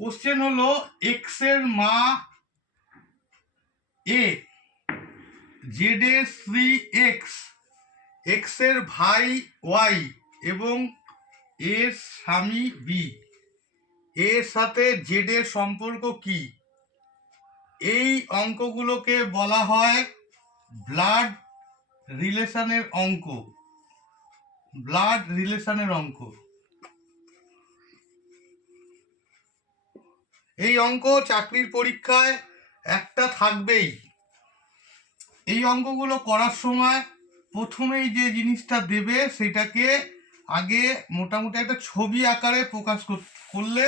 Question হলো x এর মা এ, জেড এর স্ত্রী এক্স, এক্স এর ভাই ওয়াই এবং এর স্বামী বি এর সাথে জেড এর সম্পর্ক কি? এই অঙ্কগুলোকে বলা হয় ব্লাড রিলেশনের অঙ্ক। ব্লাড রিলেশনের অঙ্ক। এই অঙ্ক চাকরির পরীক্ষায় একটা থাকবেই। এই অঙ্কগুলো করার সময় প্রথমেই যে জিনিসটা দেবে সেটাকে আগে মোটামুটি একটা ছবি আকারে প্রকাশ করলে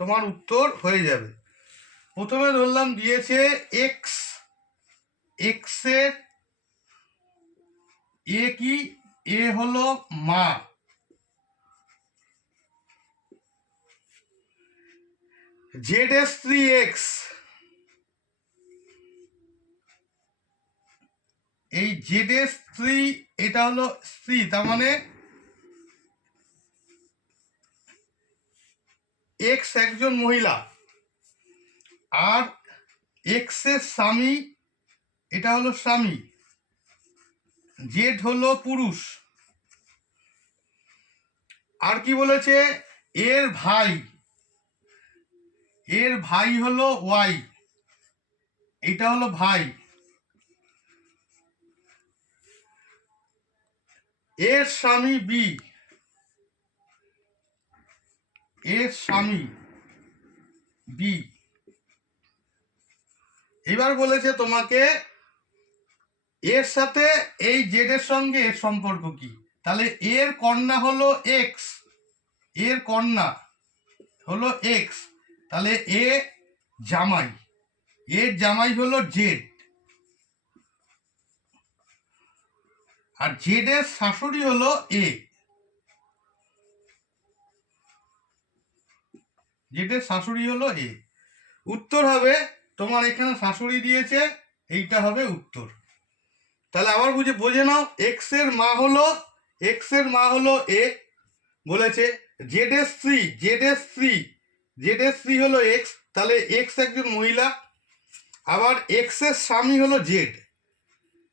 তোমার উত্তর হয়ে যাবে। প্রথমে ধরলাম দিয়েছে এক্স, এক্সের এ কি? এ হলো মা, জেড এর স্ত্রী এক্স, এই জেড এর স্ত্রী এটা হলো স্ত্রী, তার মানে এক্স একজন মহিলা, আর এক্স এর স্বামী এটা হলো স্বামী, জেড হলো পুরুষ। আর কি বলেছে? এর ভাই, এর ভাই হলো ওয়াই, এটা হলো ভাই। এর স্বামী বি, এর স্বামী বি। এবার বলেছে তোমাকে এর সাথে এই জেড এর সঙ্গে এর সম্পর্ক কি? তাহলে এর কন্যা হলো এক্স, এর কন্যা হলো এক্স, তাহলে এ জামাই, এর জামাই হলো জেড, আর জেড এর শাশুড়ি হলো এ, জেড এর শাশুড়ি হলো এ। উত্তর হবে তোমার এখানে শাশুড়ি দিয়েছে, এইটা হবে উত্তর। তাহলে আবার বোঝে নাও, এক্স এর মা হলো, এক্স এর মা হলো এ বলেছে, জেড এর স্ত্রী, জেড এর স্ত্রী, জেড এর স্ত্রী হলো এক্স, তাহলে এক্স একজন মহিলা। আবার এক্স এর স্বামী হলো জেড,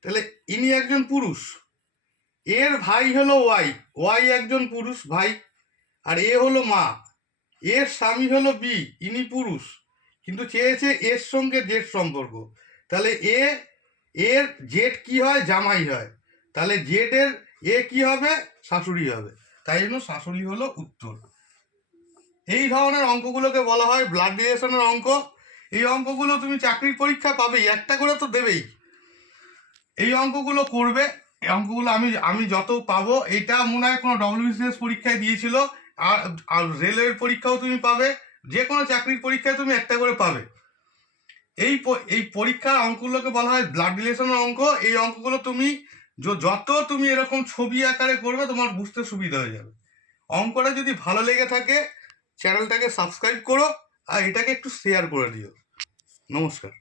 তাহলে ইনি একজন পুরুষ। এর ভাই হলো ওয়াই, ওয়াই একজন পুরুষ ভাই। আর এ হলো মা, এর স্বামী হলো বি, ইনি পুরুষ, কিন্তু চেয়েছে এর সঙ্গে জেড সম্পর্ক। তাহলে এর জেড কি হয়? জামাই হয়। তাহলে জেড এর এ কি হবে? শাশুড়ি হবে। তাই জন্য শাশুড়ি হলো উত্তর। এই ধরনের অঙ্কগুলোকে বলা হয় ব্লাড রিলেশনের অঙ্ক। এই অঙ্কগুলো তুমি চাকরির পরীক্ষা পাবেই, একটা করে তো দেবেই। এই অঙ্কগুলো করবে, এই অঙ্কগুলো আমি যত পাবো, এটা মনে হয় কোনো ডব্লিউবিসিএস পরীক্ষায় দিয়েছিল, আর রেলওয়ের পরীক্ষাও তুমি পাবে, যে কোনো চাকরির পরীক্ষায় তুমি একটা করে পাবে। এই পরীক্ষার অঙ্কগুলোকে বলা হয় ব্লাড রিলেশনের অঙ্ক। এই অঙ্কগুলো তুমি যত তুমি এরকম ছবি আকারে করবে তোমার বুঝতে সুবিধা হয়ে যাবে। অঙ্কটা যদি ভালো লেগে থাকে চ্যানেলটাকে সাবস্ক্রাইব করো, আর এটাকে একটু শেয়ার করে দিও। নমস্কার।